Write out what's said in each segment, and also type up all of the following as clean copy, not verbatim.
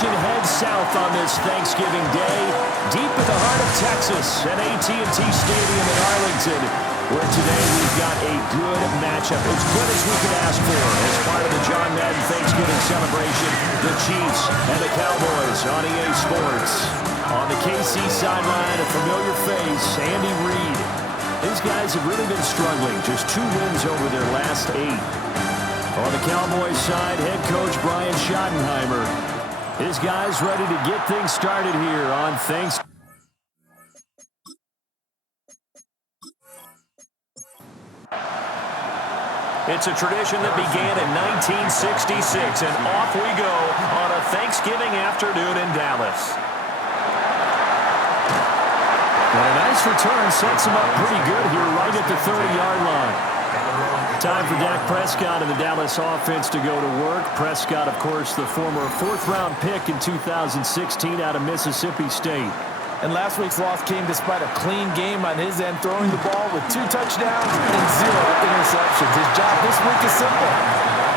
action heads south on this Thanksgiving Day, deep in the heart of Texas at AT&T Stadium in Arlington, where today we've got a good matchup, as good as we could ask for, as part of the John Madden Thanksgiving celebration, the Chiefs and the Cowboys on EA Sports. On the KC sideline, a familiar face, Andy Reid. These guys have really been struggling, just 2 wins over their last 8. On the Cowboys side, head coach Brian Schottenheimer. His guys ready to get things started here on Thanksgiving. It's a tradition that began in 1966, and off we go on a Thanksgiving afternoon in Dallas. And a nice return sets him up pretty good here right at the 30-yard line. Time for Dak Prescott and the Dallas offense to go to work. Prescott, of course, the former 4th-round pick in 2016 out of Mississippi State. And last week's loss came despite a clean game on his end, throwing the ball with 2 touchdowns and 0 interceptions. His job this week is simple.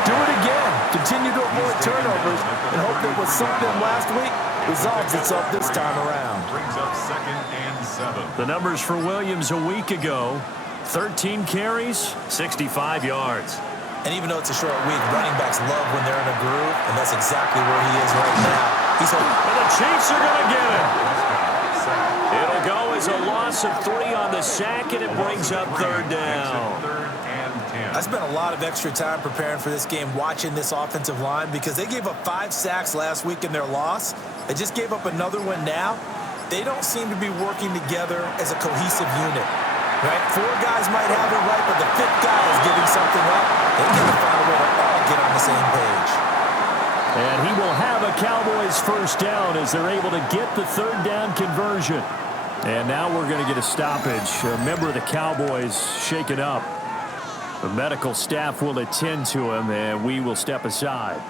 Do it again. Continue to avoid turnovers and hope that what sunk them last week resolves itself this time around. Brings up 2nd and 7. The numbers for Williams a week ago: 13 carries, 65 yards. And even though it's a short week, running backs love when they're in a groove, and that's exactly where he is right now. And the Chiefs are going to get him. It'll go as a loss of 3 on the sack, and it brings up 3rd down. I spent a lot of extra time preparing for this game, watching this offensive line, because they gave up 5 sacks last week in their loss. They just gave up another one now. They don't seem to be working together as a cohesive unit. Right? 4 guys might have it right, but the 5th guy is giving something up. They got to find a way to all get on the same page. And he will have a Cowboys 1st down as they're able to get the 3rd down conversion. And now we're going to get a stoppage. A member of the Cowboys shaken up. The medical staff will attend to him, and we will step aside.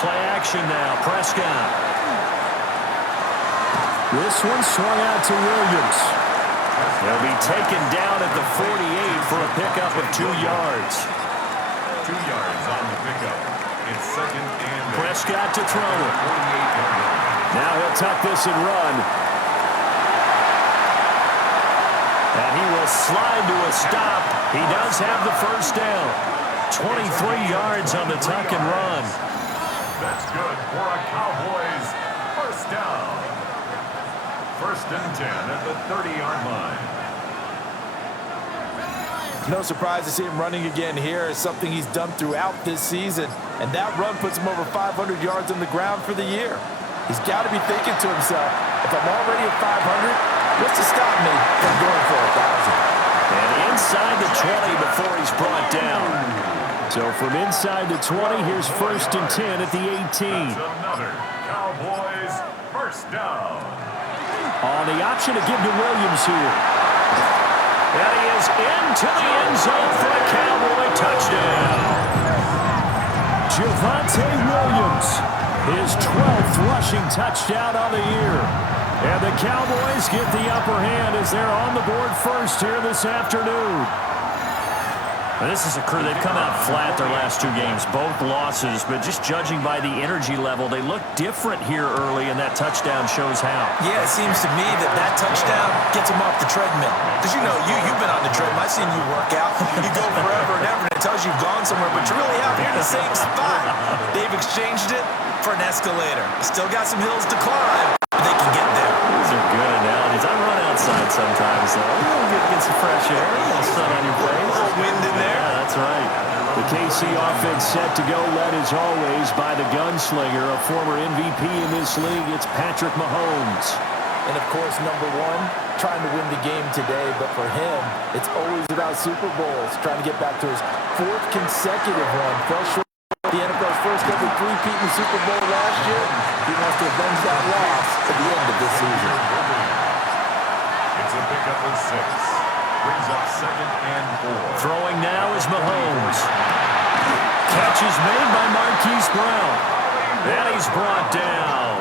Play action now. Prescott. This one swung out to Williams. He'll be taken down at the 48 for a pickup of 2 yards. 2 yards on the pickup. It's 2nd and 8. Prescott to throw it. Now he'll tuck this and run. And he will slide to a stop. He does have the 1st down. 23 yards on the tuck and run. That's good for a Cowboys 1st down. 1st and 10 at the 30-yard line. No surprise to see him running again here. It's something he's done throughout this season. And that run puts him over 500 yards on the ground for the year. He's got to be thinking to himself, if I'm already at 500, what's to stop me from going for 1,000? And inside the 20 before he's brought down. So from inside the 20, here's 1st and 10 at the 18. That's another Cowboys 1st down. On the option to give to Williams here. And he is into the end zone for a Cowboy touchdown. Javonte Williams, his 12th rushing touchdown on the year. And the Cowboys get the upper hand as they're on the board first here this afternoon. This is a crew, they've come out flat their last 2 games, both losses, but just judging by the energy level, they look different here early, and that touchdown shows how. Yeah, it seems to me that touchdown gets them off the treadmill. Because you know, you've been on the treadmill. I've seen you work out. You go forever and ever, and it tells you you've gone somewhere, but you're really out here in the same spot. They've exchanged it for an escalator. Still got some hills to climb, but they can get there. These are good analogies. I run outside sometimes, though. Get some fresh air, a little sun on your face. A little wind in there. Yeah, that's right. The KC offense set to go, led as always by the gunslinger, a former MVP in this league. It's Patrick Mahomes. And, of course, number 1, trying to win the game today. But for him, it's always about Super Bowls, trying to get back to his 4th consecutive one. Fell short of the NFL's first ever 3-peat in the Super Bowl last year. He wants to avenge that loss at the end of this season. It's a pickup of 6. Brings up 2nd and 4. Throwing now is Mahomes. Catch is made by Marquise Brown. And he's brought down.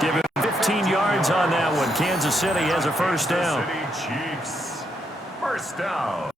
Give him 15 yards on that one. Kansas City has a 1st down. Kansas City Chiefs. First down.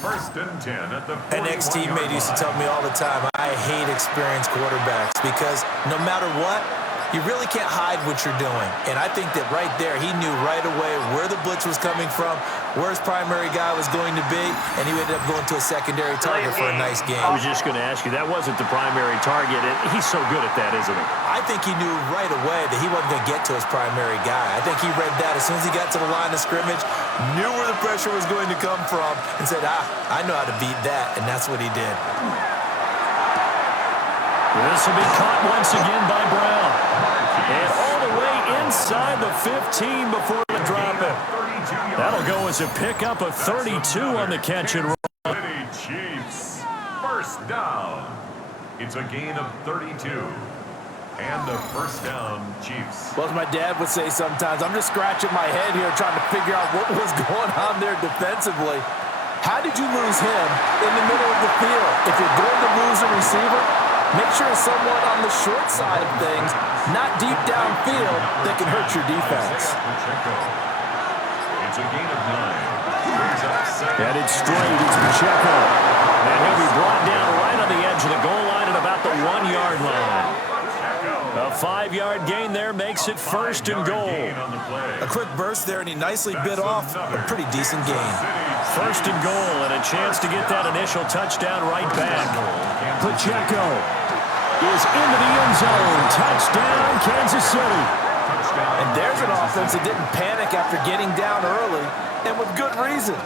First and 10 at the 41-yard line. An ex-teammate used to tell me all the time, I hate experienced quarterbacks because no matter what, you really can't hide what you're doing. And I think that right there, he knew right away where the blitz was coming from, where his primary guy was going to be, and he ended up going to a secondary target for a nice game. I was just going to ask you, that wasn't the primary target, and he's so good at that, isn't he? I think he knew right away that he wasn't going to get to his primary guy. I think he read that as soon as he got to the line of scrimmage, knew where the pressure was going to come from, and said, I know how to beat that, and that's what he did. This will be caught once again by Brown. And all the way inside the 15 before the drop it. That'll go as a pickup of 32 on the catch and run. City Chiefs. First down. It's a gain of 32. And a first down, Chiefs. Well, as my dad would say sometimes, I'm just scratching my head here trying to figure out what was going on there defensively. How did you lose him in the middle of the field? If you're going to lose a receiver, make sure it's someone on the short side of things, not deep downfield, that can hurt your defense. It's a gain of 9. Headed straight, it's Pacheco. And he'll be brought down right on the edge of the goal line at about the 1-yard line. A 5-yard gain there makes it first and goal. A quick burst there, and he nicely bit off a pretty decent gain. First and goal, and a chance to get that initial touchdown right back. Pacheco is into the end zone. Touchdown, Kansas City. And there's an offense that didn't panic after getting down early, and with good reason.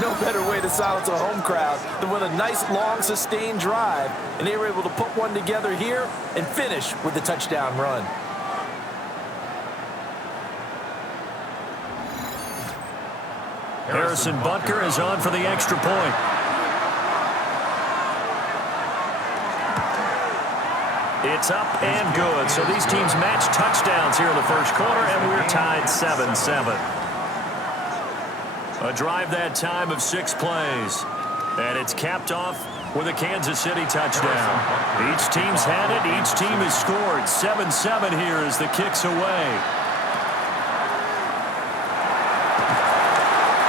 No better way to silence a home crowd than with a nice, long, sustained drive, and they were able to put one together here and finish with the touchdown run. Harrison Butker is on for the extra point. It's up and good. So these teams match touchdowns here in the first quarter, and we're tied 7-7. A drive that time of 6 plays. And it's capped off with a Kansas City touchdown. Each team's had it. Each team has scored. 7-7 here as the kick's away.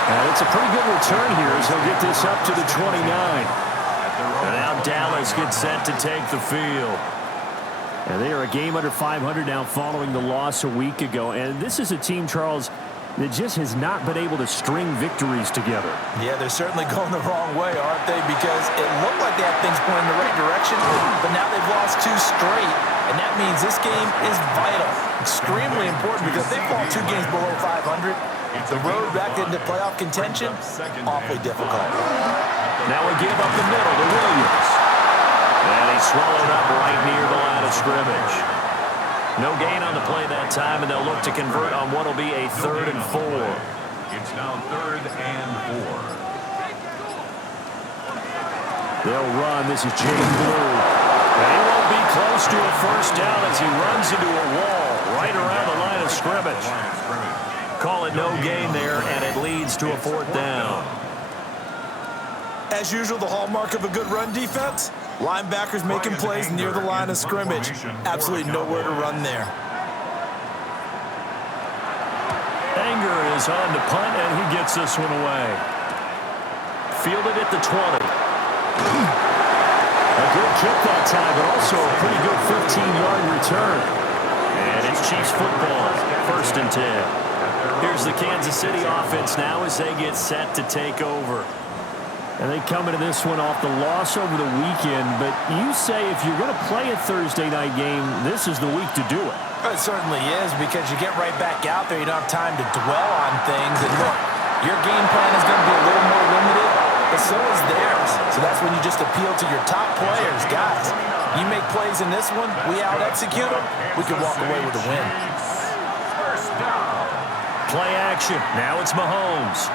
And it's a pretty good return here as he'll get this up to the 29. And now Dallas gets set to take the field. And they are a game under 500 now following the loss a week ago. And this is a team, Charles, that just has not been able to string victories together. Yeah, they're certainly going the wrong way, aren't they? Because it looked like they had things going in the right direction, but now they've lost 2 straight, and that means this game is vital, extremely important, because they fall 2 games below 500. The road back into playoff contention, awfully difficult. Now we give up the middle to Williams. And he's swallowed up right near the line of scrimmage. No gain on the play that time, and they'll look to convert on what will be a 3rd and 4. It's now 3rd and 4. They'll run. This is Jay Blue. And he won't be close to a first down as he runs into a wall right around the line of scrimmage. Call it no gain there, and it leads to a 4th down. As usual, the hallmark of a good run defense, linebackers making plays near the line of scrimmage. Absolutely nowhere to run there. Anger is on to punt, and he gets this one away. Fielded at the 20. A good kick that time, but also a pretty good 15-yard return. And it's Chiefs football, 1st and 10. Here's the Kansas City offense now as they get set to take over. And they come into this one off the loss over the weekend, but you say if you're going to play a Thursday night game, this is the week to do it. It certainly is, because you get right back out there. You don't have time to dwell on things. And look, your game plan is going to be a little more limited, but so is theirs. So that's when you just appeal to your top players. Guys, you make plays in this one, we out-execute them, we can walk away with a win. Play action. Now it's Mahomes.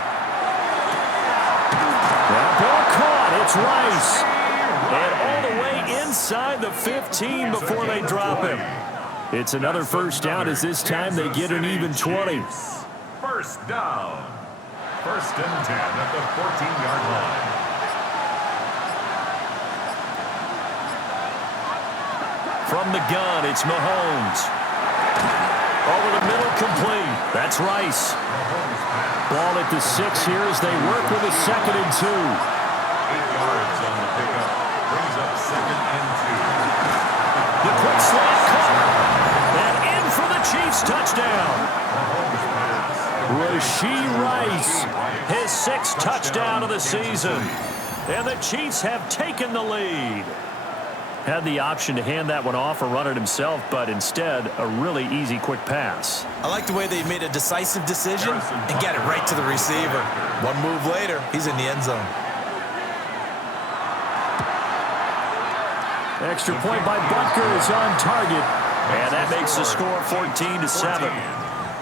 That ball caught. It's Rice. And all the way inside the 15 before they drop him. It's another first down as this time they get an even 20. First down. 1st and 10 at the 14-yard line. From the gun, it's Mahomes. Over the middle, complete. That's Rice. Ball at the 6 here as they work with a 2nd and 2. 8 yards on the pickup. Brings up 2nd and 2. The quick slant caught. And in for the Chiefs touchdown. Rashee Rice, his 6th touchdown of the season. And the Chiefs have taken the lead. Had the option to hand that one off or run it himself, but instead, a really easy quick pass. I like the way they made a decisive decision and get it right to the receiver. One move later, he's in the end zone. Extra point by Butker is on target. And that makes the score 14-7.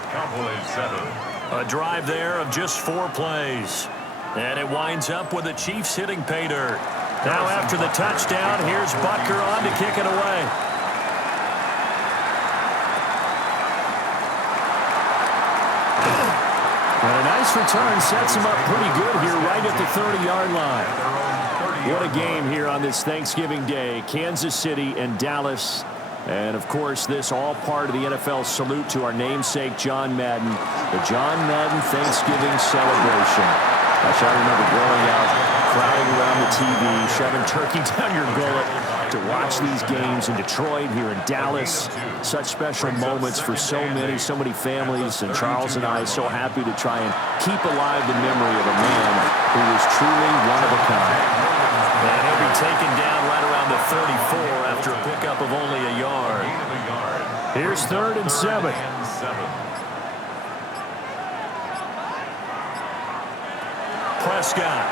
Cowboys 7. A drive there of just 4 plays. And it winds up with the Chiefs hitting pay dirt. Now after the touchdown, here's Butker on to kick it away. And a nice return sets him up pretty good here right at the 30-yard line. What a game here on this Thanksgiving Day. Kansas City and Dallas. And, of course, this all part of the NFL salute to our namesake, John Madden. The John Madden Thanksgiving celebration. Gosh, I remember growing out, crowding around the TV, shoving turkey down your gullet to watch these games in Detroit, here in Dallas. Such special moments for so many families. And Charles and I so happy to try and keep alive the memory of a man who was truly one of a kind. And he'll be taken down right around the 34 after a pickup of only a yard. Here's 3rd and 7. Prescott.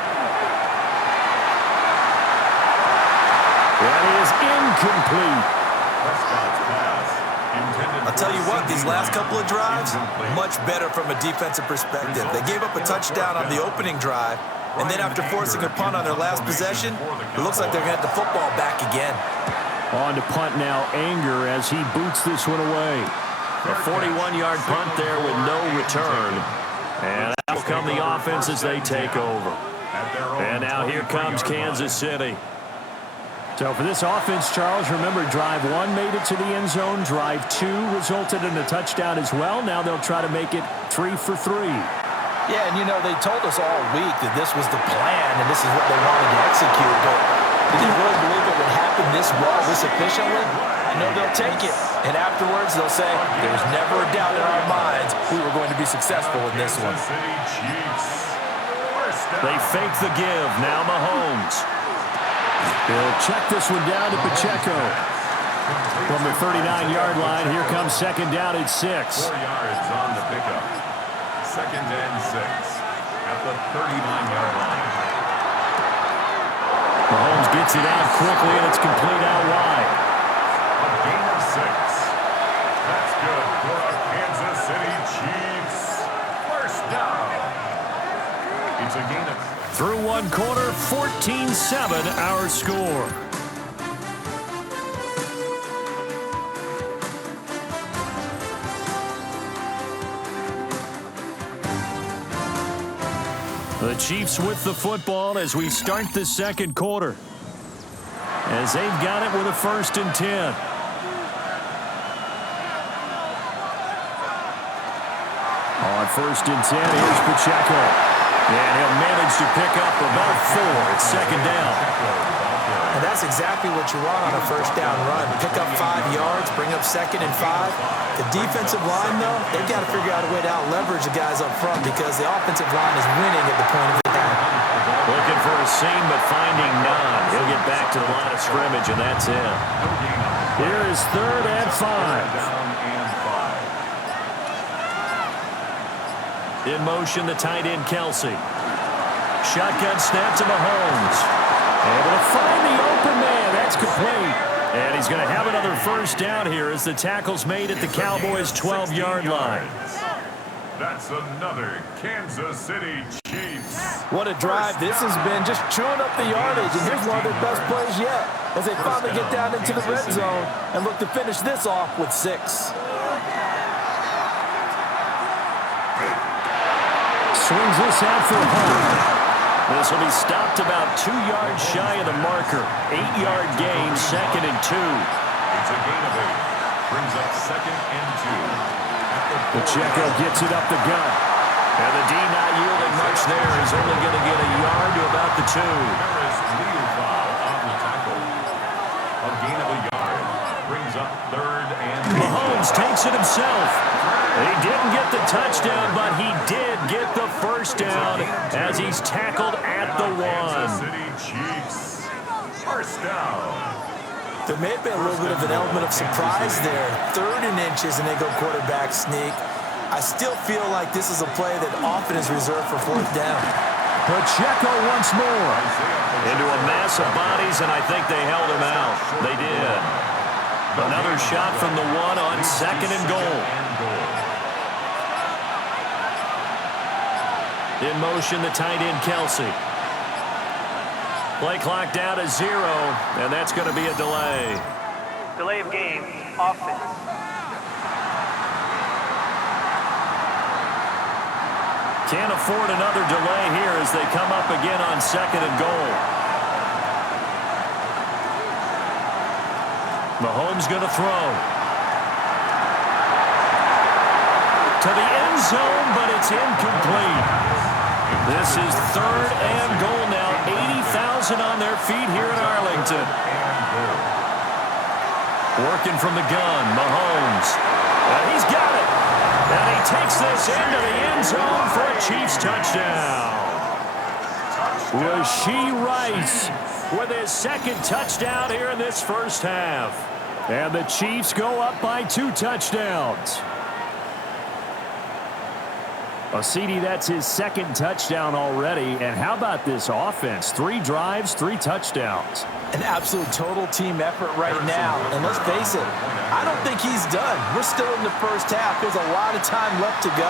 That is incomplete. I'll tell you what, these last couple of drives, much better from a defensive perspective. They gave up a touchdown on the opening drive, and then after forcing a punt on their last possession, it looks like they're going to have the football back again. On to punt now, Anger as he boots this one away. A 41-yard punt there with no return. And that will come the offense as they take over. And now here comes Kansas City. So for this offense, Charles, remember drive 1 made it to the end zone. Drive 2 resulted in a touchdown as well. Now they'll try to make it 3 for 3. Yeah, and you know, they told us all week that this was the plan and this is what they wanted to execute. But did they really believe it would happen this well, this efficiently? I know they'll take it. And afterwards, they'll say, there's never a doubt in our minds we were going to be successful in this one. They fake the give. Now Mahomes. He'll check this one down to Pacheco. From the 39-yard line, here comes 2nd down at 6. 4 yards on the pickup. 2nd and 6 at the 39-yard line. Mahomes gets it out quickly, and it's complete out wide. A gain of 6. That's good for our Kansas City Chiefs. 1st down. It's a gain of... Through 1 quarter, 14-7 our score. The Chiefs with the football as we start the 2nd quarter. As they've got it with a 1st and 10. On 1st and 10, here's Pacheco. And he'll manage to pick up about 4. It's 2nd down. And that's exactly what you want on a 1st down run. Pick up 5 yards, bring up 2nd and 5. The defensive line, though, they've got to figure out a way to out-leverage the guys up front because the offensive line is winning at the point of attack. Looking for a seam, but finding none. He'll get back to the line of scrimmage, and that's it. Here is 3rd and 5. In motion, the tight end, Kelsey. Shotgun snap to Mahomes. Able to find the open man. That's complete. And he's going to have another 1st down here as the tackle's made at the Cowboys' 12-yard line. That's another Kansas City Chiefs. What a drive this has been, just chewing up the yardage. And here's one of their best plays yet as they finally get down into the red zone and look to finish this off with 6. Swings this out for a punt. This will be stopped about 2 yards shy of the marker. 8-yard gain, 2nd and 2. It's a gain of 8. Brings up 2nd and 2. Pacheco gets it up the gut. And the D not yielding much there. He's only going to get a yard to about the 2. Harris legal foul on the tackle. A gain of a yard brings up 3rd and Mahomes takes it himself. He didn't get the touchdown, but he did get the first down as he's tackled at the 1. Kansas City Chiefs. First down. There may have been a little bit of an element of surprise there. 3rd and inches, and they go quarterback sneak. I still feel like this is a play that often is reserved for 4th down. Pacheco once more. Into a mass of bodies, and I think they held him out. They did. Another shot from the 1 on 2nd and goal. In motion, the tight end, Kelsey. Play clock down to 0, and that's going to be a delay. Delay of game, offense. Can't afford another delay here as they come up again on 2nd and goal. Mahomes going to throw. To the end zone, but it's incomplete. This is 3rd and goal now. 80,000 on their feet here in Arlington. Working from the gun, Mahomes. And he's got it. And he takes this into the end zone for a Chiefs touchdown. Rashee Rice with his 2nd touchdown here in this first half. And the Chiefs go up by 2 touchdowns. CD, that's his 2nd touchdown already. And how about this offense? 3 drives, 3 touchdowns. An absolute total team effort right now. And let's face it, I don't think he's done. We're still in the first half. There's a lot of time left to go.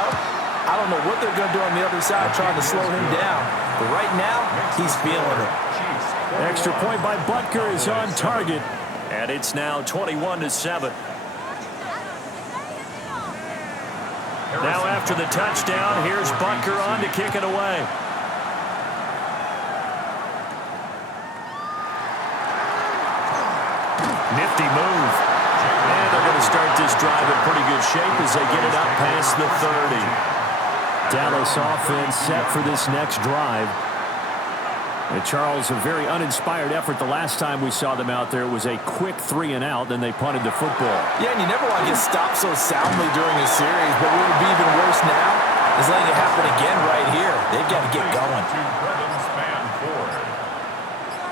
I don't know what they're going to do on the other side trying to slow him down. But right now, he's feeling it. Extra point by Butker is on target. And it's now 21-7. Now after the touchdown, here's Butker on to kick it away. Nifty move. And they're going to start this drive in pretty good shape as they get it up past the 30. Dallas offense set for this next drive. Charles, a very uninspired effort the last time we saw them out there. It was a quick 3 and out, then they punted the football. Yeah, and you never want to get stopped so soundly during a series, but what would be even worse now is letting it happen again right here. They've got to get going.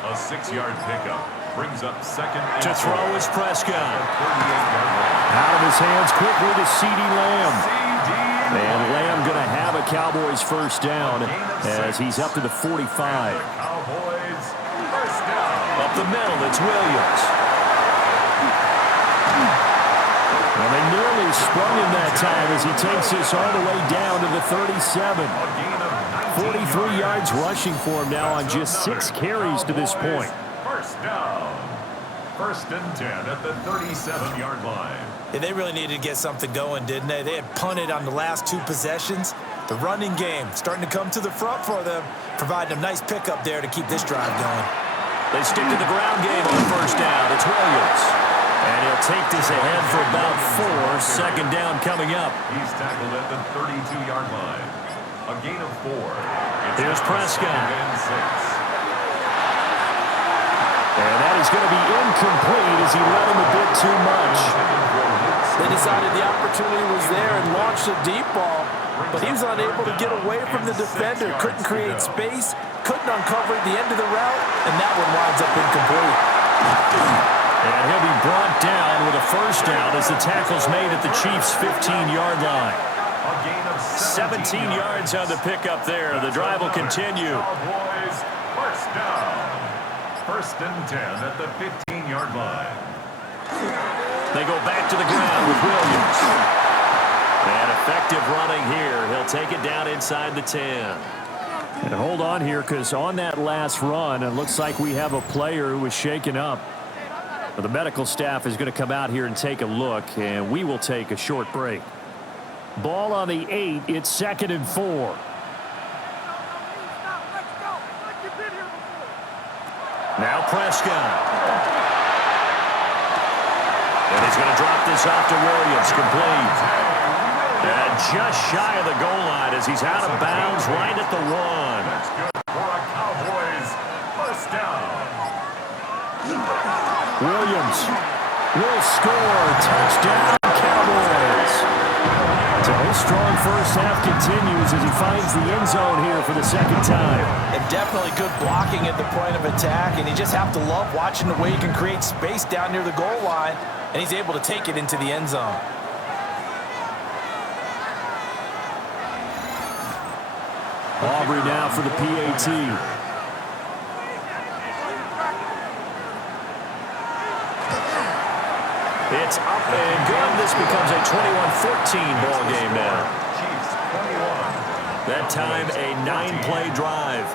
A 6-yard pickup brings up 2nd and To throw goal. is Prescott. 38-yard line. Out of his hands quickly to CeeDee Lamb. And Lamb going to have a Cowboys first down as he's up to the 45. Cowboys first down. Up the middle, it's Williams. And they nearly sprung him that time as he takes this all the way down to the 37. 43 yards rushing for him now on just 6 carries to this point. First down. 1st and 10 at the 37-yard line. Yeah, they really needed to get something going, didn't they? They had punted on the last 2 possessions. The running game starting to come to the front for them, providing a nice pickup there to keep this drive going. They stick to the ground game on first down. It's Williams. And he'll take this ahead for about 4. 2nd down coming up. He's tackled at the 32-yard line. A gain of 4. Here's Prescott. And 6. And that is going to be incomplete as he let him a bit too much. They decided the opportunity was there and launched a deep ball, but he was unable to get away from the defender. Couldn't create space, couldn't uncover the end of the route, and that one winds up incomplete. And he'll be brought down with a first down as the tackle's made at the Chiefs' 15-yard line. 17 yards on the pickup there. The drive will continue. Cowboys first down. 1st and 10 at the 15-yard line. They go back to the ground with Williams. And effective running here. He'll take it down inside the 10. And hold on here because on that last run, it looks like we have a player who was shaken up. The medical staff is going to come out here and take a look, and we will take a short break. Ball on the 8. It's 2nd and 4. Now Prescott. And he's going to drop this off to Williams. Complete. And just shy of the goal line as he's out of bounds right at the 1. That's good for a Cowboys first down. Williams will score. Touchdown, Cowboys. So his strong first half continues as he finds the end zone here for the second time. And definitely good blocking at the point of attack, and you just have to love watching the way he can create space down near the goal line, and he's able to take it into the end zone. Aubrey now for the PAT. It's up and good. This becomes a 21-14 ball game now. That time a 9-play drive.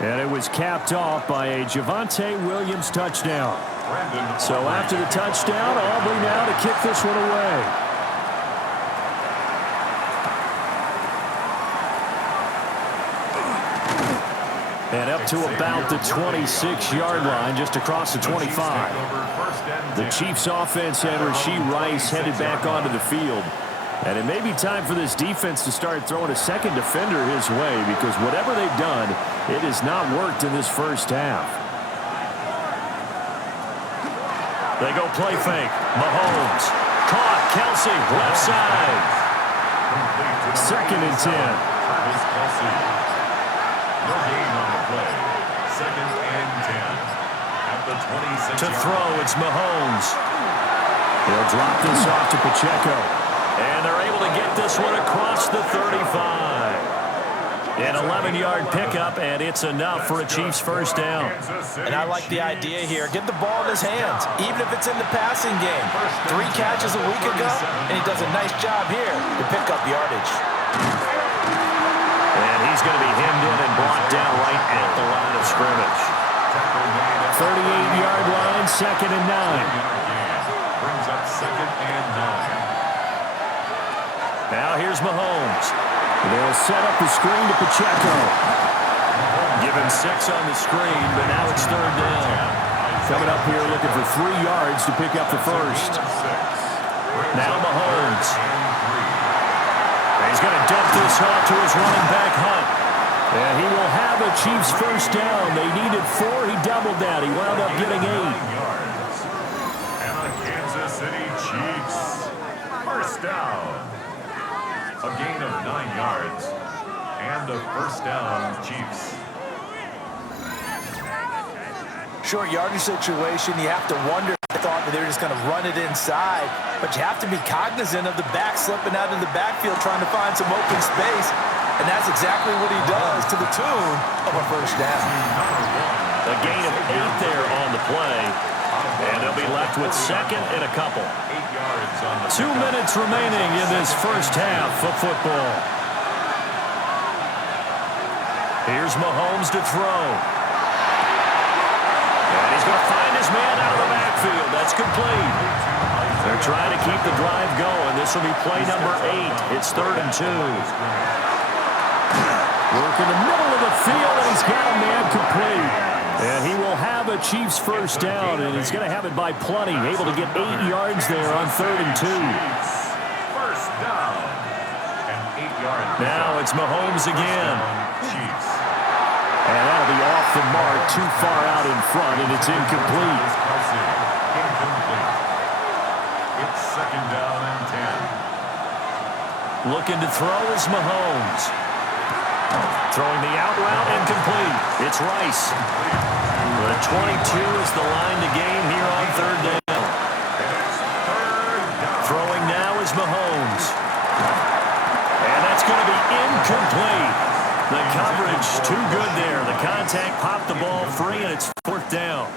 And it was capped off by a Javonte Williams touchdown. So after the touchdown, Aubrey now to kick this one away. And up to about the 26-yard line, just across the 25. The Chiefs offense and Rashee Rice headed back onto the field. And it may be time for this defense to start throwing a second defender his way, because whatever they've done, it has not worked in this first half. They go play fake. Mahomes. Caught. Kelsey. Left side. Second and 10. No gain on the play. Second and 10. At the 26. To throw, it's Mahomes. He'll drop this off to Pacheco. And they're able to get this one across the 35. An 11-yard pickup, and it's enough for a Chiefs first down. And I like the idea here. Get the ball in his hands, even if it's in the passing game. 3 catches a week ago, and he does a nice job here to pick up yardage. And he's going to be hemmed in and brought down right at the line of scrimmage. 38-yard line, second and 9. Brings up second and 9. Now here's Mahomes. They'll set up the screen to Pacheco. Given 6 on the screen, but now it's third down. Coming up here looking for 3 yards to pick up the first. Now Mahomes. He's going to dump this off to his running back, Hunt. And he will have a Chiefs first down. They needed 4. He doubled that. He wound up getting 8. And the Kansas City Chiefs first down. A gain of 9 yards. And a first down, Chiefs. Short yardage situation, you have to wonder if they thought that they were just going to run it inside, but you have to be cognizant of the back slipping out of the backfield trying to find some open space, and that's exactly what he does to the tune of a first down. A gain of 8 there on the play, and they'll be left with second and a couple. 2 minutes remaining in this first half of football. Here's Mahomes to throw. And he's going to find his man out of the backfield. That's complete. They're trying to keep the drive going. This will be play number 8. It's third and 2. Work in the middle of the field, and he's got a man complete. And he will have a Chiefs first down, and he's going to have it by plenty. Able to get 8 yards there on third and 2. First down. And 8 yards. Now it's Mahomes again. Chiefs. And that'll be off the mark, too far out in front, and it's incomplete. Incomplete. It's second down and 10. Looking to throw is Mahomes. Throwing the out route and complete. It's Rice. The 22 is the line to gain here on third down. Throwing now is Mahomes. And that's going to be incomplete. The coverage too good there. The contact popped the ball free, and it's fourth down.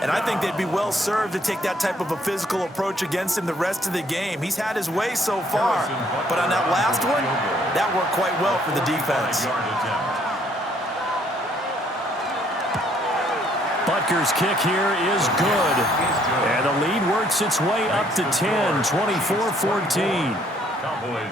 And I think they'd be well served to take that type of a physical approach against him the rest of the game. He's had his way so far, but on that last one, that worked quite well for the defense. Butker's kick here is good. And the lead works its way up to 10, 24-14.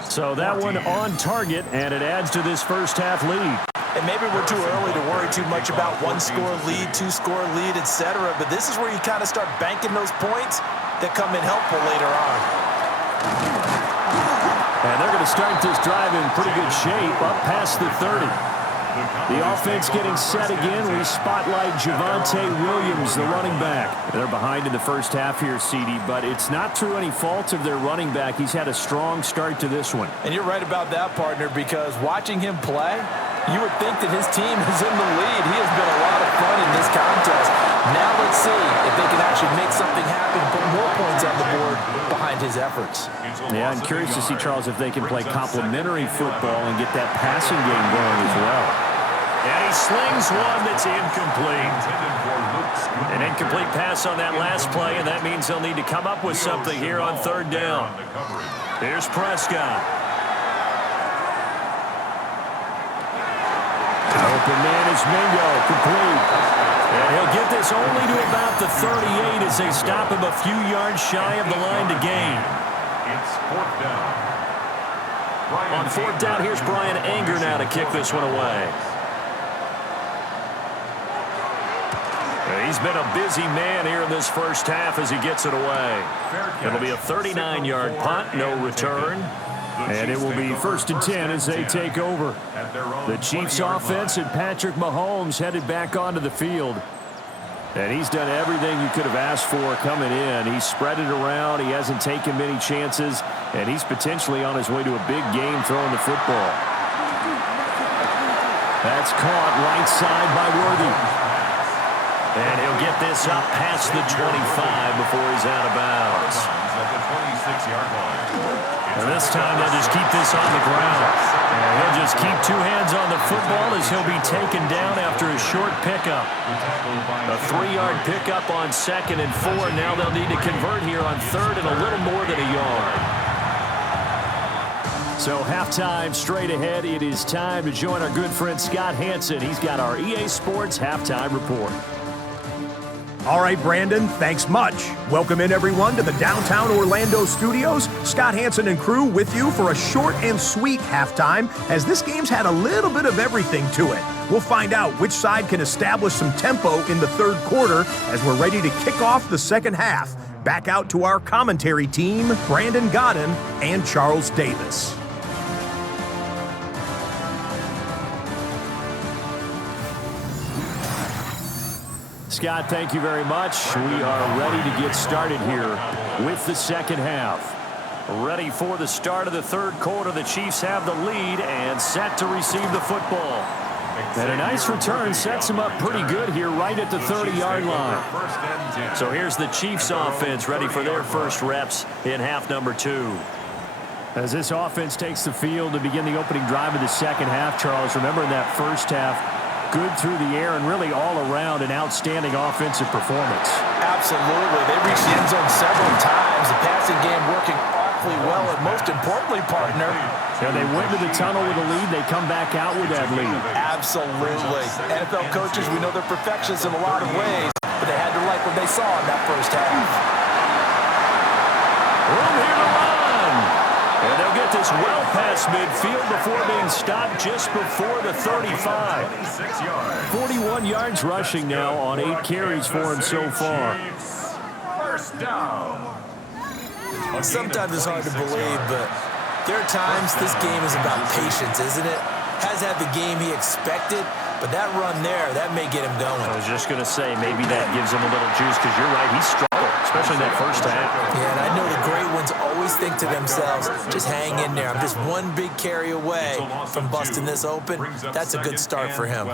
So that one on target, and it adds to this first half lead. And maybe we're too early to worry too much about 1-score lead, 2-score lead, etc. But this is where you kind of start banking those points that come in helpful later on. to start this drive in pretty good shape, up past the 30. The offense getting set again. We spotlight Javonte Williams, the running back. They're behind in the first half here, CD, but it's not through any fault of their running back. He's had a strong start to this one. And you're right about that, partner, because watching him play, you would think that his team is in the lead. He has been a lot of fun in this contest. Now let's see if they can actually make something happen, put more points on the board behind his efforts. Yeah, I'm curious to see, Charles, if they can play complementary football and get that passing game going as well. And he slings one that's incomplete. An incomplete pass on that last play, and that means they'll need to come up with something here on third down. Here's Prescott. Open man is Mingo, complete. And he'll get this only to about the 38 as they stop him a few yards shy of the line to gain. It's fourth down. On fourth down, here's Brian Anger now to kick this one away. He's been a busy man here in this first half as he gets it away. It'll be a 39-yard punt, no return. And it will be 1st and 10 as they take over. The Chiefs offense and Patrick Mahomes headed back onto the field. And he's done everything you could have asked for coming in. He's spread it around. He hasn't taken many chances. And he's potentially on his way to a big game throwing the football. That's caught right side by Worthy. And he'll get this up past the 25 before he's out of bounds. At the 26-yard line. And this time they'll just keep this on the ground. And he'll just keep two hands on the football as he'll be taken down after a short pickup. A 3-yard pickup on 2nd and 4. Now they'll need to convert here on 3rd and a little more than a yard. So halftime straight ahead. It is time to join our good friend Scott Hanson. He's got our EA Sports halftime report. All right, Brandon, thanks much. Welcome in, everyone, to the downtown Orlando studios. Scott Hanson and crew with you for a short and sweet halftime, as this game's had a little bit of everything to it. We'll find out which side can establish some tempo in the third quarter as we're ready to kick off the second half. Back out to our commentary team, Brandon Godden and Charles Davis. Scott, thank you very much. We are ready to get started here with the second half. Ready for the start of the third quarter. The Chiefs have the lead and set to receive the football. And a nice return sets them up pretty good here right at the 30-yard line. So here's the Chiefs offense ready for their first reps in half number 2. As this offense takes the field to begin the opening drive of the second half, Charles, remember in that first half, good through the air and really all around an outstanding offensive performance. Absolutely. They reached the end zone several times. The passing game working awfully well, and most importantly, partner, they went to the tunnel with a lead. They come back out with that lead. Absolutely. NFL coaches, we know they're perfectionists in a lot of ways, but they had to like what they saw in that first half. Room here to run. And they'll get this well past midfield before being stopped just before the 35. 41 yards rushing now on 8 carries for him so far. First down. Sometimes it's hard to believe, but there are times this game is about patience, isn't it? Has had the game he expected, but that run there, that may get him going. I was just going to say, maybe that gives him a little juice, because you're right, he struggled, especially in that first half. Yeah, and I know the great ones always think to themselves, just hang in there. I'm just one big carry away from busting this open. That's a good start for him.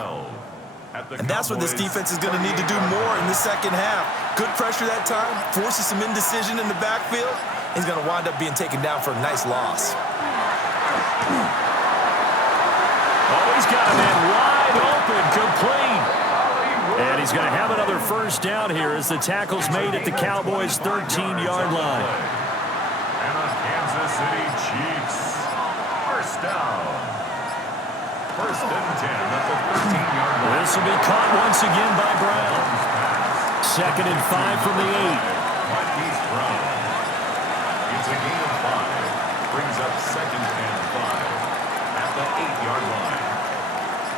And that's what this defense is going to need to do more in the second half. Good pressure that time, forces some indecision in the backfield. He's going to wind up being taken down for a nice loss. Oh, he's got a man wide open, complete. And he's going to have another first down here as the tackle's made at the Cowboys' 13-yard line. And the Kansas City Chiefs. First down. 1st and 10 at the 13-yard line. This will be caught once again by Brown. 2nd and 5 from the 8. Marquise Brown. It's a gain of 5. Brings up 2nd and 5 at the 8-yard line.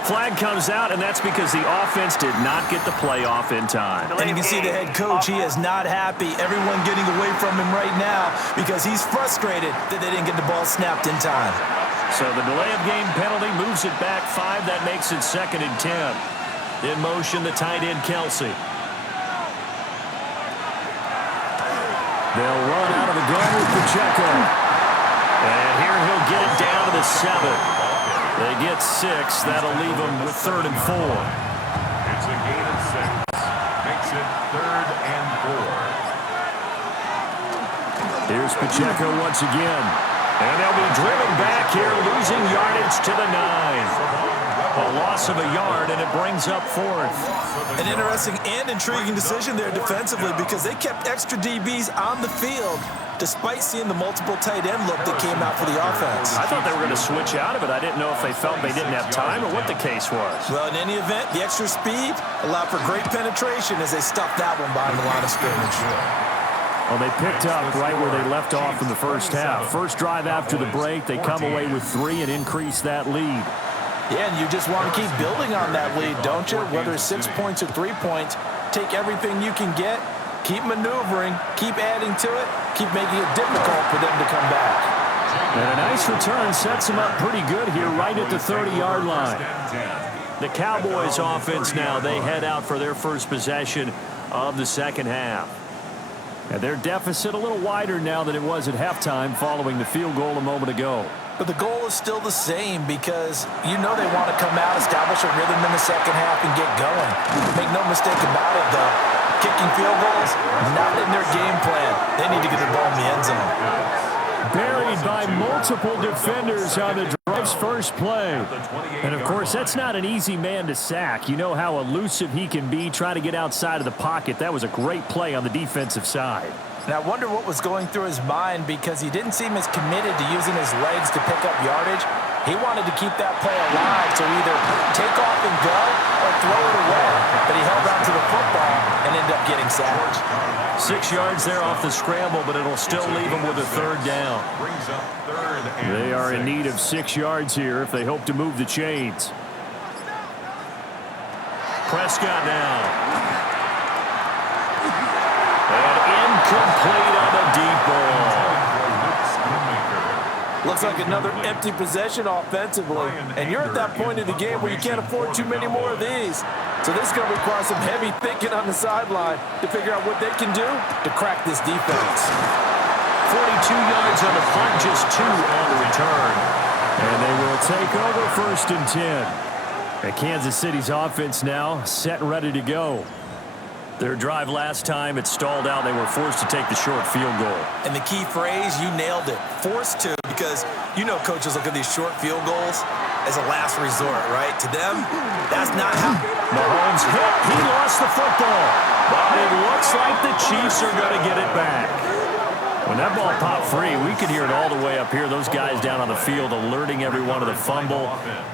Flag comes out, and that's because the offense did not get the play off in time. And you can see the head coach, he is not happy. Everyone getting away from him right now because he's frustrated that they didn't get the ball snapped in time. So the delay of game penalty moves it back 5. That makes it 2nd and 10. In motion, the tight end, Kelsey. They'll run out of the gun with Pacheco. And here he'll get it down to the 7. They get 6. That'll leave them with 3rd and 4. It's a gain of 6. Makes it 3rd and 4. Here's Pacheco once again. And they'll be driven back here, losing yardage to the 9. A loss of a yard, and it brings up 4th. An interesting and intriguing decision there defensively because they kept extra DBs on the field despite seeing the multiple tight end look that came out for the offense. I thought they were going to switch out of it. I didn't know if they felt they didn't have time or what the case was. Well, in any event, the extra speed allowed for great penetration as they stuffed that one behind the line of scrimmage. Well, they picked up right where they left off in the first half. First drive after the break, they come away with 3 and increase that lead. Yeah, and you just want to keep building on that lead, don't you? Whether it's 6 points or 3 points, take everything you can get, keep maneuvering, keep adding to it, keep making it difficult for them to come back. And a nice return sets them up pretty good here right at the 30-yard line. The Cowboys offense now, they head out for their first possession of the second half. And their deficit a little wider now than it was at halftime following the field goal a moment ago. But the goal is still the same because you know they want to come out, establish a rhythm in the second half, and get going. Make no mistake about it, though. Kicking field goals, not in their game plan. They need to get the ball in the end zone. Buried by multiple defenders on the drive's first play. And, of course, that's not an easy man to sack. You know how elusive he can be trying to get outside of the pocket. That was a great play on the defensive side. And I wonder what was going through his mind because he didn't seem as committed to using his legs to pick up yardage. He wanted to keep that play alive to either take off and go or throw it away. But he held on to the football and ended up getting sacked. 6 yards there off the scramble, but it'll still leave them with a 3rd down. They are in need of 6 yards here if they hope to move the chains. Prescott now. Complete on the deep ball. Looks like another empty possession offensively. And you're at that point in the game where you can't afford too many more of these. So this is going to require some heavy thinking on the sideline to figure out what they can do to crack this defense. 42 yards on the punt, just 2 on the return. And they will take over 1st and 10. And Kansas City's offense now set and ready to go. Their drive last time, it stalled out. They were forced to take the short field goal. And the key phrase, you nailed it. Forced to, because you know coaches look at these short field goals as a last resort, right? To them, that's not how. Mahomes hit. He lost the football. But it looks like the Chiefs are going to get it back. When that ball popped free, we could hear it all the way up here. Those guys down on the field alerting everyone of the fumble.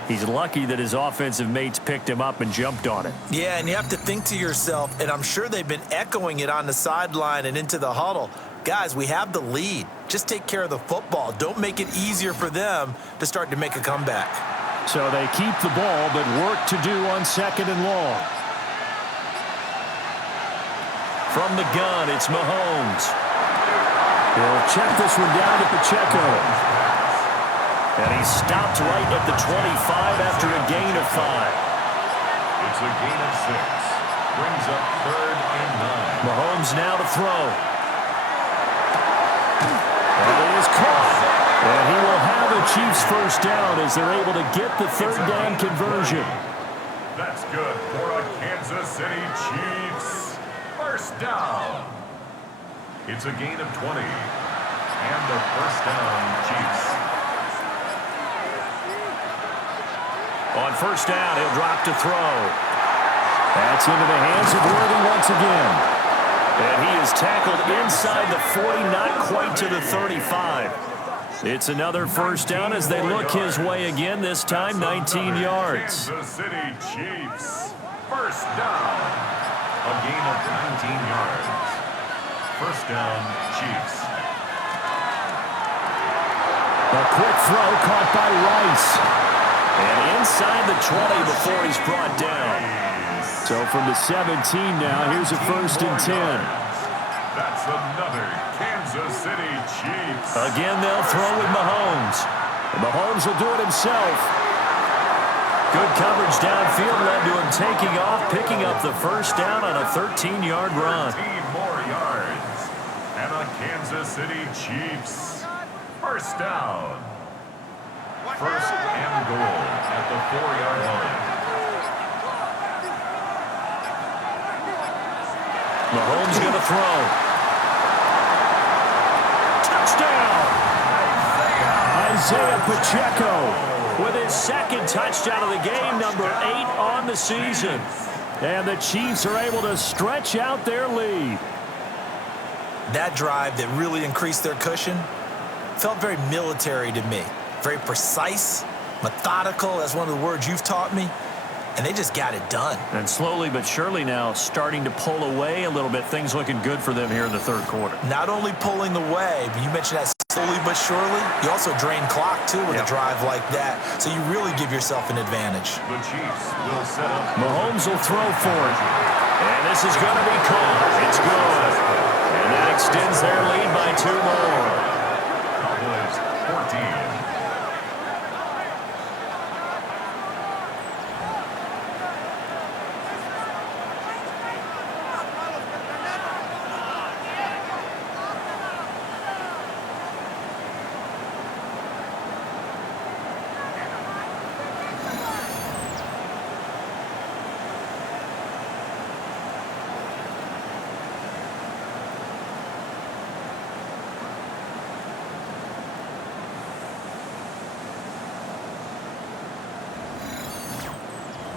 He's lucky that his offensive mates picked him up and jumped on it. Yeah, and you have to think to yourself, and I'm sure they've been echoing it on the sideline and into the huddle. Guys, we have the lead. Just take care of the football. Don't make it easier for them to start to make a comeback. So they keep the ball, but work to do on 2nd and long. From the gun, it's Mahomes. He'll check this one down to Pacheco. And he stopped right at the 25 after a gain of 5. It's a gain of 6. Brings up 3rd and 9. Mahomes now to throw. And it is caught. And he will have a Chiefs 1st down as they're able to get the 3rd down conversion. That's good for a Kansas City Chiefs 1st down. It's a gain of 20. And the 1st down, Chiefs. On 1st down, he'll drop to throw. That's into the hands of Worthy once again. And he is tackled inside the 40, not quite to the 35. It's another 1st down as they look his way again, this time 19 yards. Kansas City Chiefs 1st down. A gain of 19 yards. 1st down, Chiefs. A quick throw caught by Rice. And inside the 20 before he's brought down. So from the 17 now, here's a 1st and 10. That's another Kansas City Chiefs. Again, they'll throw with Mahomes. And Mahomes will do it himself. Good coverage downfield led to him taking off, picking up the 1st down on a 13-yard run. 13 more yards. And a Kansas City Chiefs 1st down. 1st and goal at the 4-yard line. Mahomes going to throw. Touchdown! Isaiah Pacheco with his 2nd touchdown of the game, number 8 on the season. And the Chiefs are able to stretch out their lead. That drive that really increased their cushion felt very military to me. Very precise, methodical, that's one of the words you've taught me. And they just got it done. And slowly but surely now starting to pull away a little bit. Things looking good for them here in the 3rd quarter. Not only pulling away, but you mentioned that slowly but surely. You also drain clock, too, with a drive like that. So you really give yourself an advantage. The Chiefs will set up. Mahomes will throw for it. And this is going to be caught. It's good. And that extends their lead by 2 more. Cowboys 14.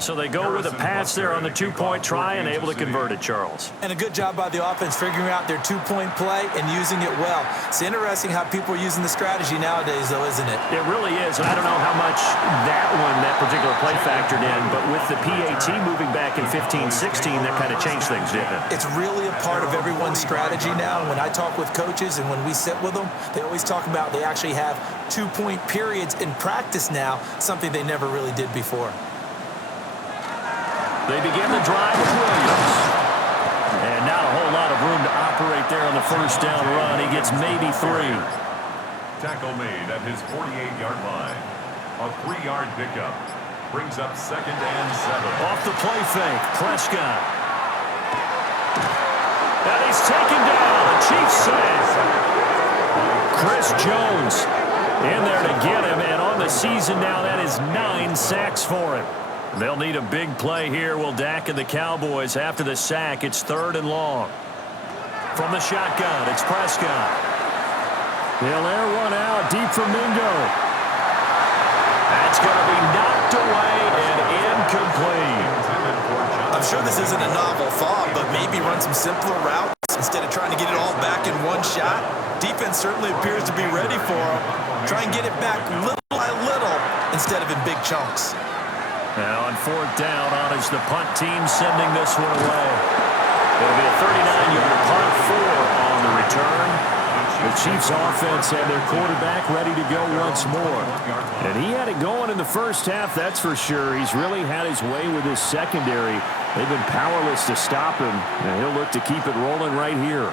So they go with a pass there on the 2-point try and able to convert it, Charles. And a good job by the offense figuring out their 2-point play and using it well. It's interesting how people are using the strategy nowadays, though, isn't it? It really is, and I don't know how much that particular play factored in, but with the PAT moving back in 15-16, that kind of changed things, didn't it? It's really a part of everyone's strategy now. When I talk with coaches and when we sit with them, they always talk about they actually have 2-point periods in practice now, something they never really did before. They begin the drive with Williams. And not a whole lot of room to operate there on the 1st down run. He gets maybe 3. Tackle made at his 48-yard line. A 3-yard pickup. Brings up 2nd and 7. Off the play fake, Prescott. And he's taken down. The Chiefs save. Chris Jones in there to get him. And on the season now, that is 9 sacks for him. They'll need a big play here. Will Dak and the Cowboys after the sack. It's 3rd and long. From the shotgun, it's Prescott. He'll air one out deep for Mingo. That's going to be knocked away and incomplete. I'm sure this isn't a novel thought, but maybe run some simpler routes instead of trying to get it all back in one shot. Defense certainly appears to be ready for him. Try and get it back little by little instead of in big chunks. Now on 4th down, on is the punt team sending this one away. It'll be a 39-yard punt, 4 on the return. The Chiefs offense had their quarterback ready to go once more. And he had it going in the 1st half, that's for sure. He's really had his way with his secondary. They've been powerless to stop him, and he'll look to keep it rolling right here.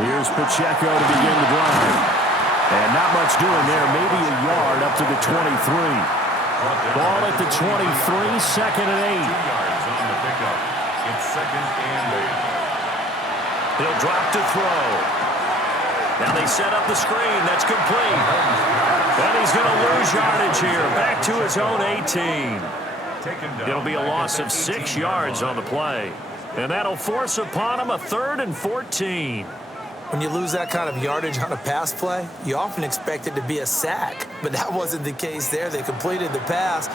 Here's Pacheco to begin the drive. And not much doing there, maybe a yard up to the 23. Ball at the 23, 2nd and 8. 2 yards on the pickup. It's 2nd and 8. He'll drop to throw. Now they set up the screen. That's complete. And he's going to lose yardage here. Back to his own 18. It'll be a loss of 6 yards on the play. And that'll force upon him a 3rd and 14. When you lose that kind of yardage on a pass play, you often expect it to be a sack. But that wasn't the case there. They completed the pass.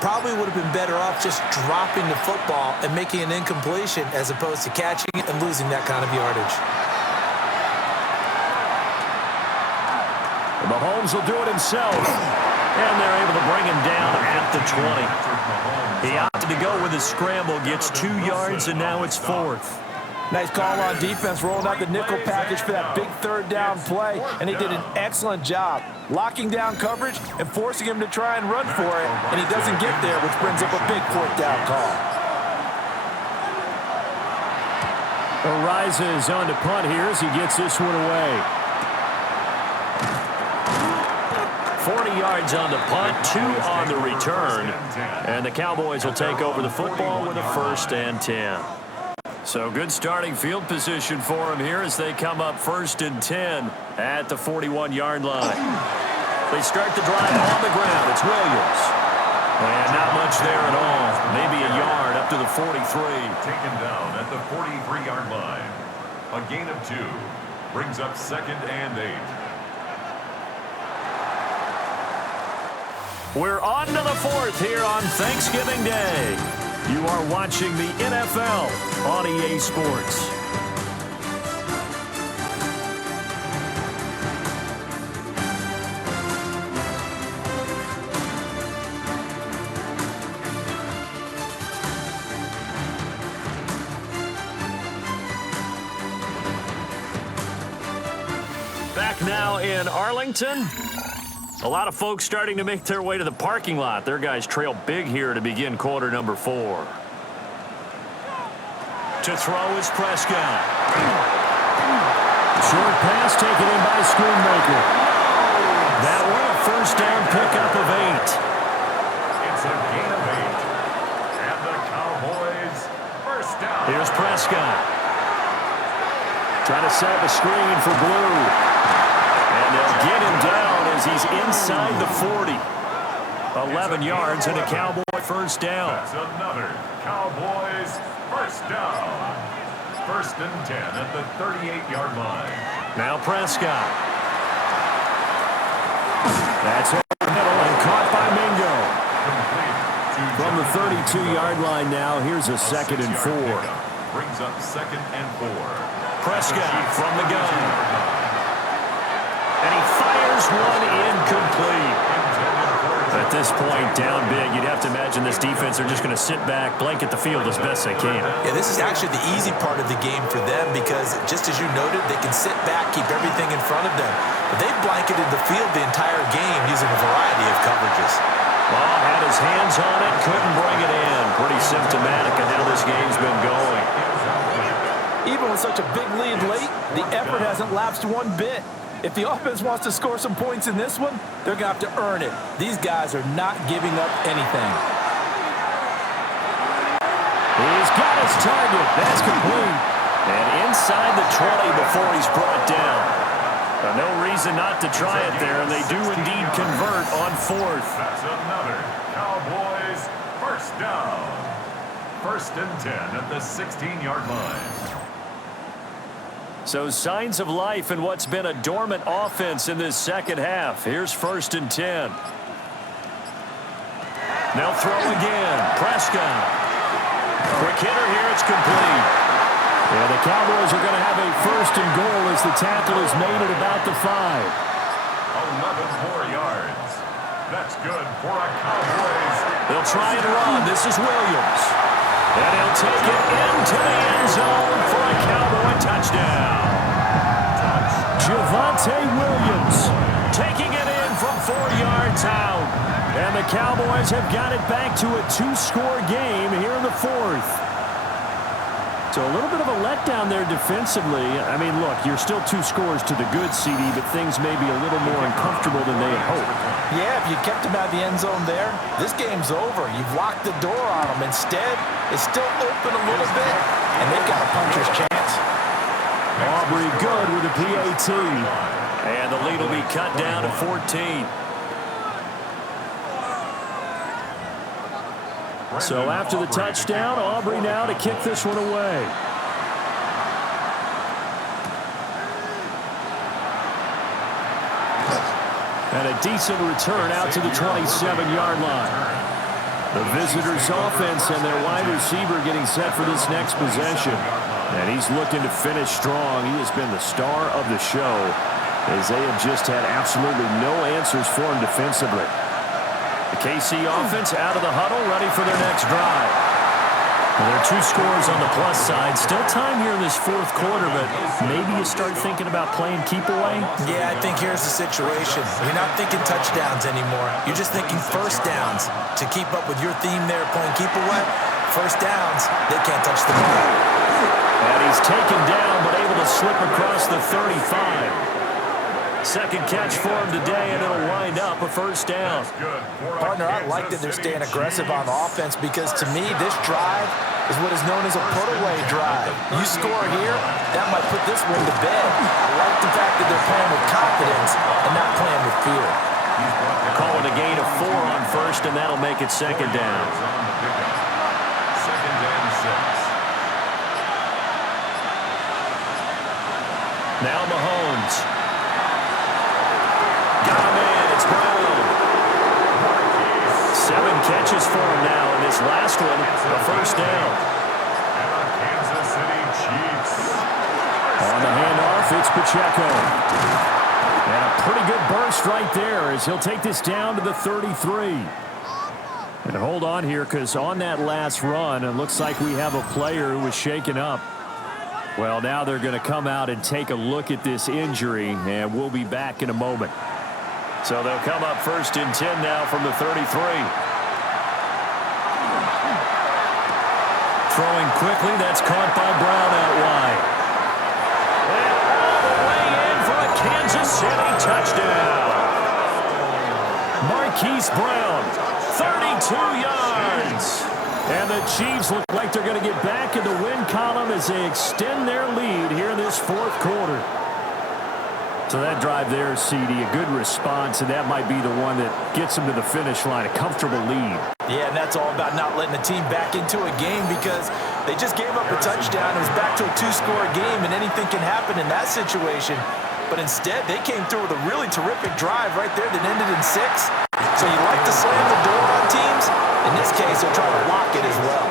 Probably would have been better off just dropping the football and making an incompletion as opposed to catching it and losing that kind of yardage. And Mahomes will do it himself. And they're able to bring him down at the 20. He opted to go with his scramble, gets 2 yards, and now it's 4th. Nice call on defense, rolling out the nickel package for that big 3rd third down play, and he did an excellent job locking down coverage and forcing him to try and run for it, and he doesn't get there, which brings up a big fourth down call. Arises on to punt here as he gets this one away. 40 yards on the punt, 2 on the return. And the Cowboys will take over the football with a 1st and 10. So good starting field position for them here as they come up 1st and 10 at the 41-yard line. They start the drive on the ground. It's Williams. And not much there at all. Maybe a yard up to the 43. Taken down at the 43-yard line. A gain of 2. Brings up 2nd and 8. We're on to the 4th here on Thanksgiving Day. You are watching the NFL on EA Sports. Back now in Arlington. A lot of folks starting to make their way to the parking lot. Their guys trail big here to begin quarter number 4. To throw is Prescott. Short pass taken in by Schoonmaker. That one a 1st down pickup of 8. It's a gain of 8. And the Cowboys 1st down. Here's Prescott. Trying to set up a screen for Blue. And they'll get him down as he's inside the 40. 11 yards and a Cowboy 1st down. That's another Cowboys 1st down. 1st and 10 at the 38-yard line. Now Prescott. That's over the middle and caught by Mingo. From the 32-yard line now, here's a 2nd and 4. Brings up 2nd and 4. Prescott from the gun. And he fires one incomplete. At this point, down big, you'd have to imagine this defense are just going to sit back, blanket the field as best they can. Yeah, this is actually the easy part of the game for them because, just as you noted, they can sit back, keep everything in front of them. But they've blanketed the field the entire game using a variety of coverages. Well, had his hands on it, couldn't bring it in. Pretty symptomatic of how this game's been going. Even with such a big lead late, the effort hasn't lapsed one bit. If the offense wants to score some points in this one, they're going to have to earn it. These guys are not giving up anything. He's got his target. That's complete. And inside the 20 before he's brought down. No reason not to try it there, and they do indeed convert on 4th. That's another Cowboys 1st down. 1st and 10 at the 16-yard line. So signs of life in what's been a dormant offense in this second half. Here's 1st and 10. They'll throw again. Prescott. Quick hitter here. It's complete. Yeah, the Cowboys are going to have a 1st and goal as the tackle is made at about the 5. 11 more yards. That's good for a Cowboys. They'll try and run. This is Williams. And he'll take it into the end zone for a Cowboy touchdown. Javonte Williams taking it in from 4 yards out. And the Cowboys have got it back to a 2-score game here in the 4th. So a little bit of a letdown there defensively. I mean, look, you're still 2 scores to the good, CD, but things may be a little more uncomfortable than they had hoped. Yeah, if you kept them out of the end zone there, this game's over. You've locked the door on them. Instead, it's still open a little bit, and they've got a puncher's chance. Aubrey good with a PAT. And the lead will be cut down to 14. So after the touchdown, Aubrey now to kick this one away. And a decent return out to the 27-yard line. The visitors' offense and their wide receiver getting set for this next possession. And he's looking to finish strong. He has been the star of the show as they have just had absolutely no answers for him defensively. The KC offense out of the huddle, ready for their next drive. Well, there are two scores on the plus side. Still time here in this fourth quarter, but maybe you start thinking about playing keep away? Yeah, I think here's the situation. You're not thinking touchdowns anymore. You're just thinking first downs. To keep up with your theme there, playing keep away, first downs, they can't touch the ball. And he's taken down, but able to slip across the 35. Second catch for him today, and it'll wind up a first down. Partner, I like that they're staying aggressive on offense because, to me, this drive is what is known as a put-away drive. You score here, that might put this one to bed. I like the fact that they're playing with confidence and not playing with fear. Calling a gain of 4 on first, and that'll make it second down. Second and 6. Now Mahomes. Got him in. It's Brown. 7 catches for him now, and this last one, a first down. And the Kansas City Chiefs. On the handoff, it's Pacheco. And a pretty good burst right there as he'll take this down to the 33. And hold on here, because on that last run, it looks like we have a player who was shaken up. Well, now they're going to come out and take a look at this injury, and we'll be back in a moment. So they'll come up first and 10 now from the 33. Throwing quickly, that's caught by Brown out wide. And all the way in for a Kansas City touchdown. Marquise Brown, 32 yards. And the Chiefs look like they're going to get back in the win column as they extend their lead here in this fourth quarter. So that drive there, CD, a good response, and that might be the one that gets them to the finish line, a comfortable lead. Yeah, and that's all about not letting the team back into a game because they just gave up a touchdown. It was back to a 2-score game, and anything can happen in that situation. But instead, they came through with a really terrific drive right there that ended in 6. So you like to slam the door on teams. In this case, they're trying to lock it as well.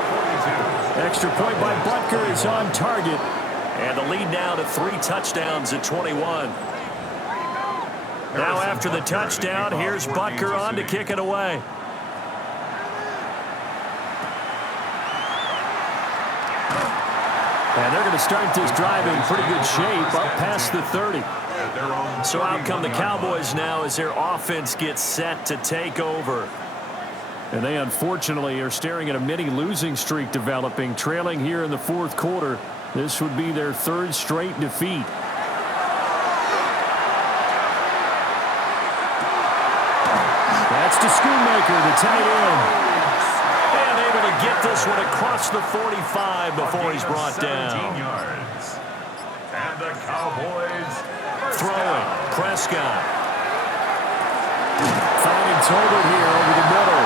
Extra point by Butker is on target. And the lead now to 3 touchdowns at 21. Now after the touchdown, here's Butker on to kick it away. And they're going to start this drive in pretty good shape up past the 30. So out come the Cowboys now as their offense gets set to take over. And they unfortunately are staring at a mini losing streak developing, trailing here in the fourth quarter. This would be their 3rd straight defeat. That's to Schoonmaker, the tight end. And able to get this one across the 45 before he's brought down. Yards. And the Cowboys throwing. Prescott. Finding Tolbert here over the middle.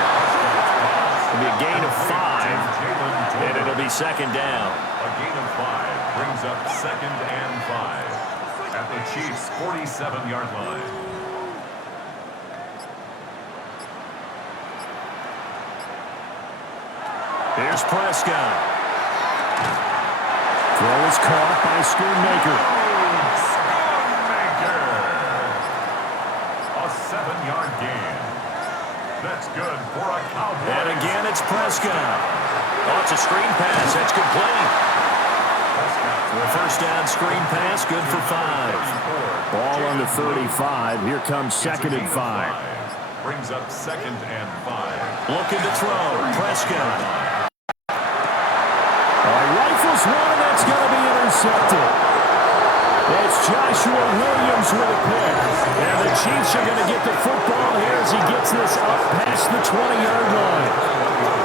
It'll be a gain of 5, and it'll be second down. A gain of 5 brings up second and 5 at the Chiefs' 47-yard line. Here's Prescott. Throw is caught by Schoonmaker. A 7-yard gain. That's good for a Cowboy. And again, it's Prescott. Oh, it's a screen pass. That's complete. For a first down screen pass, good for 5. Ball on the 35. Here comes second and 5. Brings up second and 5. Looking to throw. Prescott. Rifles one, and that's going to be intercepted. It's Joshua Williams with a pick. And the Chiefs are going to get the football here as he gets this up past the 20-yard line.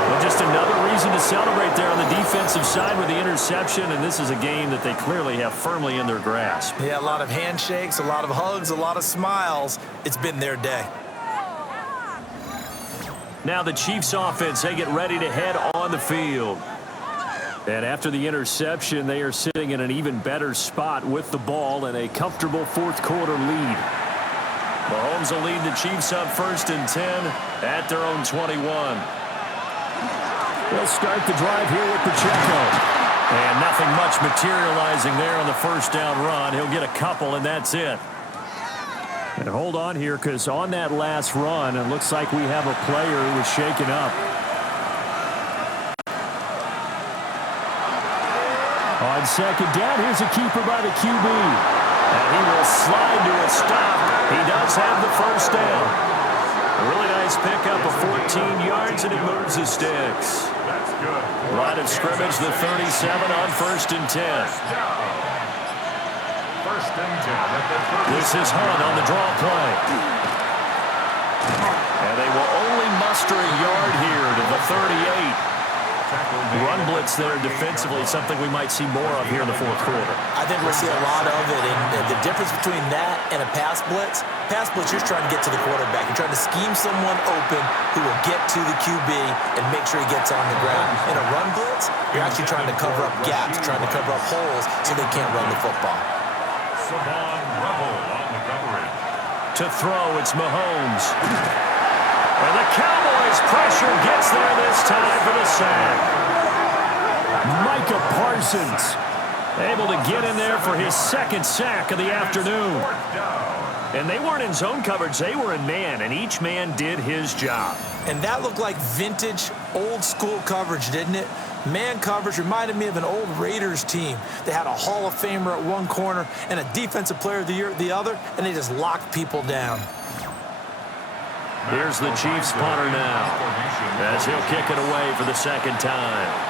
Well, just another reason to celebrate there on the defensive side with the interception, and this is a game that they clearly have firmly in their grasp. Yeah, a lot of handshakes, a lot of hugs, a lot of smiles. It's been their day. Now the Chiefs offense, they get ready to head on the field. And after the interception, they are sitting in an even better spot with the ball and a comfortable fourth quarter lead. Mahomes will lead the Chiefs up first and 10 at their own 21. They'll start the drive here with Pacheco. And nothing much materializing there on the first down run. He'll get a couple, and that's it. And hold on here, because on that last run, it looks like we have a player who was shaken up. On second down, here's a keeper by the QB. And he will slide to a stop. He does have the first down. A really nice pickup of 14 yards, and it moves the sticks. That's good. Line of scrimmage, the 37 on 1st and 10. First and 10 at the 37. This is Hunt on the draw play. And they will only muster a yard here to the 38. Run blitz there defensively, something we might see more of here in the fourth quarter. I think we'll see a lot of it, and the difference between that and a pass blitz, you're trying to get to the quarterback. You're trying to scheme someone open who will get to the QB and make sure he gets on the ground. In a run blitz, you're actually trying to cover up gaps, trying to cover up holes so they can't run the football. Savon Rebel on the coverage. To throw, it's Mahomes. And the Cowboys pressure gets there this time for the sack. Micah Parsons able to get in there for his second sack of the afternoon. And they weren't in zone coverage, they were in man, and each man did his job. And that looked like vintage, old-school coverage, didn't it? Man coverage reminded me of an old Raiders team. They had a Hall of Famer at one corner and a Defensive Player of the Year at the other, and they just locked people down. Here's the Chiefs punter now, as he'll kick it away for the second time.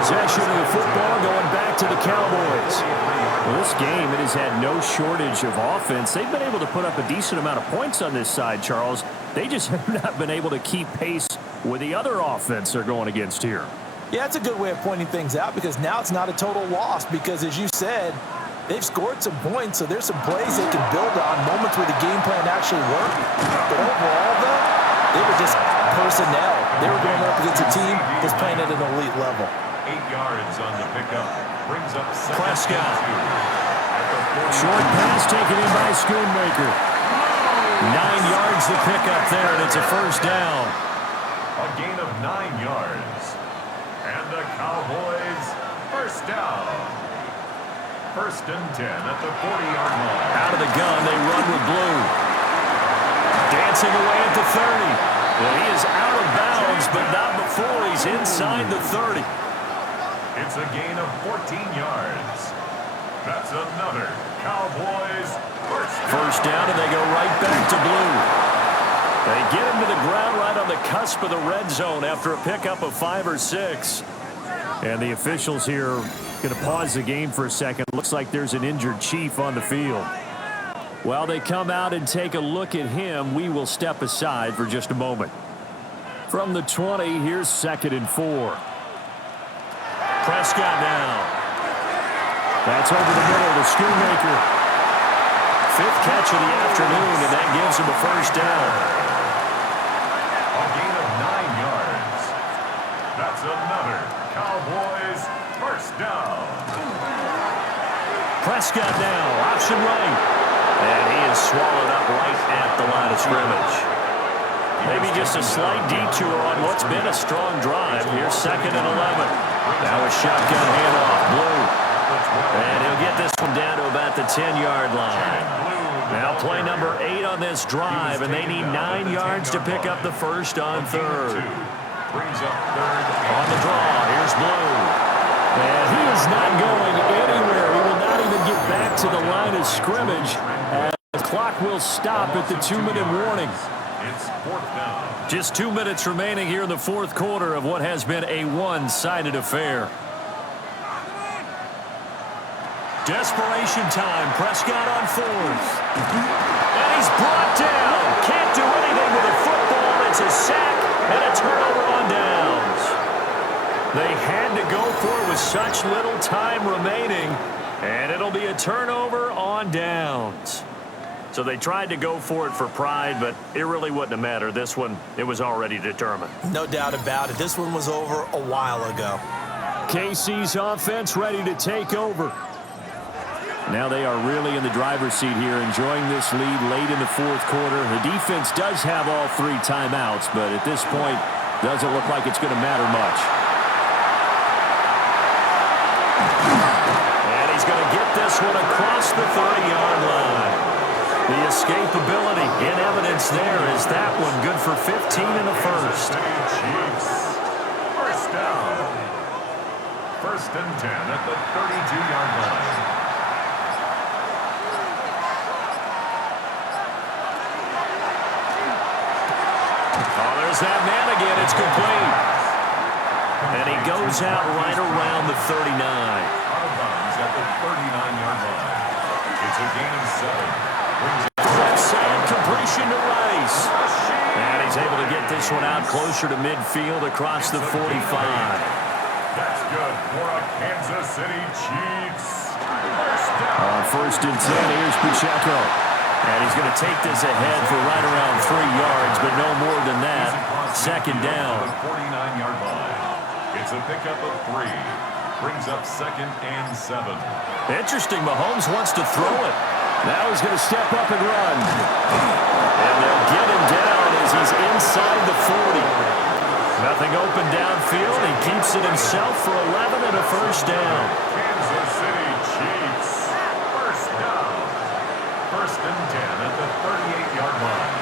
Possession of the football going back to the Cowboys. Well, this game, it has had no shortage of offense. They've been able to put up a decent amount of points on this side, Charles. They just have not been able to keep pace with the other offense they're going against here. Yeah, it's a good way of pointing things out because now it's not a total loss because, as you said, they've scored some points, so there's some plays they can build on, moments where the game plan actually worked. But overall, though, they were just personnel. They were going up against a team that's playing at an elite level. 8 yards on the pickup. Brings up Prescott. Short pass taken in by Schoonmaker. 9 yards the pickup there, and it's a first down. A gain of 9 yards. And the Cowboys first down. First and 10 at the 40-yard line. Out of the gun, they run with Blue. Dancing away at the 30. Well, he is out of bounds, but not before he's inside the 30. It's a gain of 14 yards. That's another Cowboys first down, and they go right back to Blue. They get him to the ground right on the cusp of the red zone after a pickup of 5 or 6. And the officials here going to pause the game for a second. Looks like there's an injured Chief on the field. While they come out and take a look at him, we will step aside for just a moment. From the 20, here's 2nd and 4. Prescott now. That's over the middle to Schoonmaker. 5th catch of the afternoon, and that gives him a first down. A gain of 9 yards. That's another Cowboys first down. Prescott now, option right. And he is swallowed up right at the line of scrimmage. Maybe just a slight detour on what's been a strong drive. Here's 2nd and 11. Now a shotgun handoff, Blue. And he'll get this one down to about the 10-yard line. Now play number 8 on this drive, and they need 9 yards to pick up the first on 3rd. Brings up 3rd. On the draw, here's Blue. And he is not going anywhere. He will not even get back to the line of scrimmage. As the clock will stop at the 2-minute warning. It's 4th down. Just 2 minutes remaining here in the fourth quarter of what has been a one-sided affair. Desperation time. Prescott on 4th. And he's brought down. Can't do anything with the football. It's a sack and a turnover on downs. They had to go for it with such little time remaining. And it'll be a turnover on downs. So they tried to go for it for pride, but it really wouldn't have mattered. This one, it was already determined. No doubt about it. This one was over a while ago. KC's offense ready to take over. Now they are really in the driver's seat here, enjoying this lead late in the fourth quarter. The defense does have all 3 timeouts, but at this point, doesn't look like it's going to matter much. And he's going to get this one across the 30-yard line. The escapability in evidence there is that one good for 15 in the first. Chiefs. First down. First and 10 at the 32-yard line. Oh, there's that man again. It's complete. And he goes out right around the 39. Out of bounds at the 39-yard line. It's a gain of 7. Left side completion to Rice. And he's able to get this one out closer to midfield across the 45. That's good for a Kansas City Chiefs. First down. On first and 10, here's Pacheco. And he's going to take this ahead for right around 3 yards, but no more than that. Second down. 49-yard line. It's a pickup of 3. Brings up second and 7. Interesting, Mahomes wants to throw it. Now he's going to step up and run. And they'll get him down as he's inside the 40. Nothing open downfield. He keeps it himself for 11 and a first down. Kansas City Chiefs. First down. First and 10 at the 38-yard line.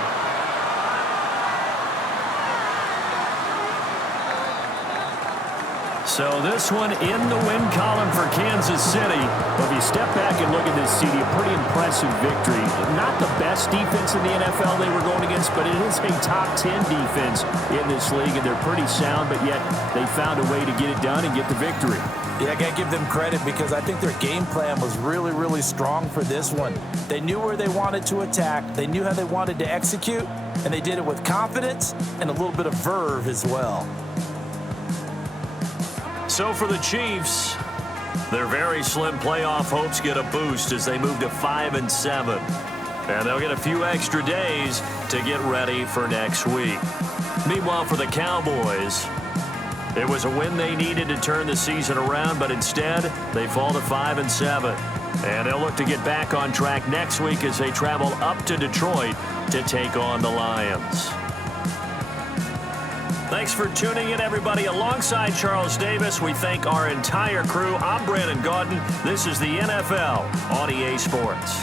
So this one in the win column for Kansas City. Well, if you step back and look at this, CD, a pretty impressive victory. Not the best defense in the NFL they were going against, but it is a top 10 defense in this league, and they're pretty sound, but yet they found a way to get it done and get the victory. Yeah, I got to give them credit because I think their game plan was really, really strong for this one. They knew where they wanted to attack. They knew how they wanted to execute, and they did it with confidence and a little bit of verve as well. So for the Chiefs, their very slim playoff hopes get a boost as they move to 5-7. And they'll get a few extra days to get ready for next week. Meanwhile, for the Cowboys, it was a win they needed to turn the season around, but instead they fall to 5-7. And they'll look to get back on track next week as they travel up to Detroit to take on the Lions. Thanks for tuning in, everybody. Alongside Charles Davis, we thank our entire crew. I'm Brandon Gaudin. This is the NFL on EA Sports.